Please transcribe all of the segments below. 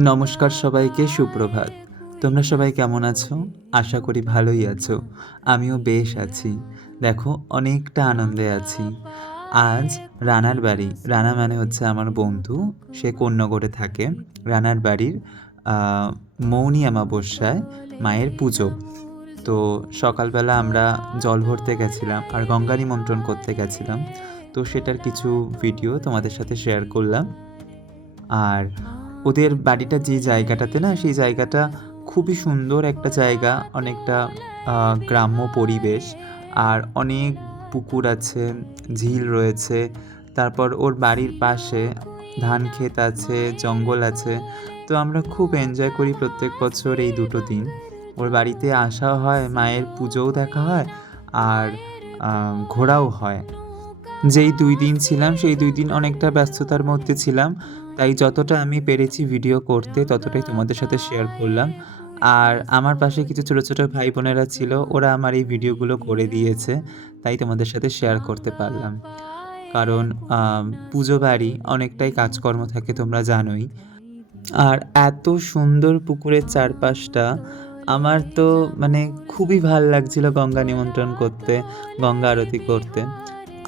নমস্কার সবাইকে, সুপ্রভাত। তোমরা সবাই কেমন আছো? আশা করি ভালোই আছো। আমিও বেশ আছি। দেখো, অনেকটা আনন্দে আছি। আজ রানার বাড়ি, রানা মানে হচ্ছে আমার বন্ধু, সে কোন্নগরে থাকে। রানার বাড়ির আ মৌনী অমাবস্যায় মায়ের পুজো। তো সকালবেলা আমরা জল ভরতে গেছিলাম আর গঙ্গা নিমন্ত্রণ করতে গেছিলাম। তো সেটার কিছু ভিডিও তোমাদের সাথে শেয়ার করলাম। আর ওদের বাড়িটা যে জায়গাটাতে না, সেই জায়গাটা খুবই সুন্দর একটা জায়গা, অনেকটা গ্রাম্য পরিবেশ। আর অনেক পুকুর আছে, ঝিল রয়েছে। তারপর ওর বাড়ির পাশে ধান ক্ষেত আছে, জঙ্গল আছে। তো আমরা খুব এনজয় করি প্রত্যেক বছর এই দুটো দিন। ওর বাড়িতে আসাও হয়, মায়ের পুজোও দেখা হয়, আর ঘোরাও হয়। যেই ২ দিন ছিলাম, সেই ২ দিন অনেকটা ব্যস্ততার মধ্যে ছিলাম। তাই যতটা আমি পেরেছি ভিডিও করতে, ততটাই তোমাদের সাথে শেয়ার করলাম। আর আমার পাশে কিছু ছোট, ছোট ভাই-বোনেরা ছিল, ওরা আমার এই ভিডিওগুলো করে দিয়েছে। তাই তোমাদের সাথে শেয়ার করতে পারলাম। কারণ পুজো বাড়ি, অনেকটাই কাজকর্ম থাকে তোমরা জানোই। আর এত সুন্দর পুকুরের চারপাশটা, আমার তো মানে খুবই ভাল লাগছিল গঙ্গা নিমন্ত্রণ করতে, গঙ্গা আরতি করতে।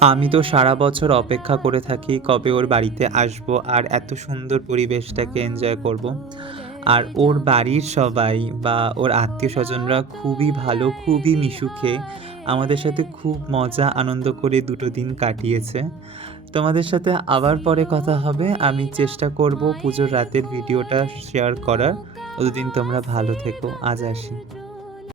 আমি তো সারা বছর অপেক্ষা করে থাকি কবে ওর বাড়িতে আসবো আর এত সুন্দর পরিবেশটাকে এনজয় করব। আর ওর বাড়ির সবাই বা ওর আত্মীয়স্বজনরা খুবই ভালো, খুবই মিশুকে আমাদের সাথে খুব মজা আনন্দ করে ২ দিন কাটিয়েছে। তোমাদের সাথে আবার পরে কথা হবে। আমি চেষ্টা করব পুজোর রাতের ভিডিওটা শেয়ার করার। ততদিন তোমরা ভালো থেকো। আজ আসি।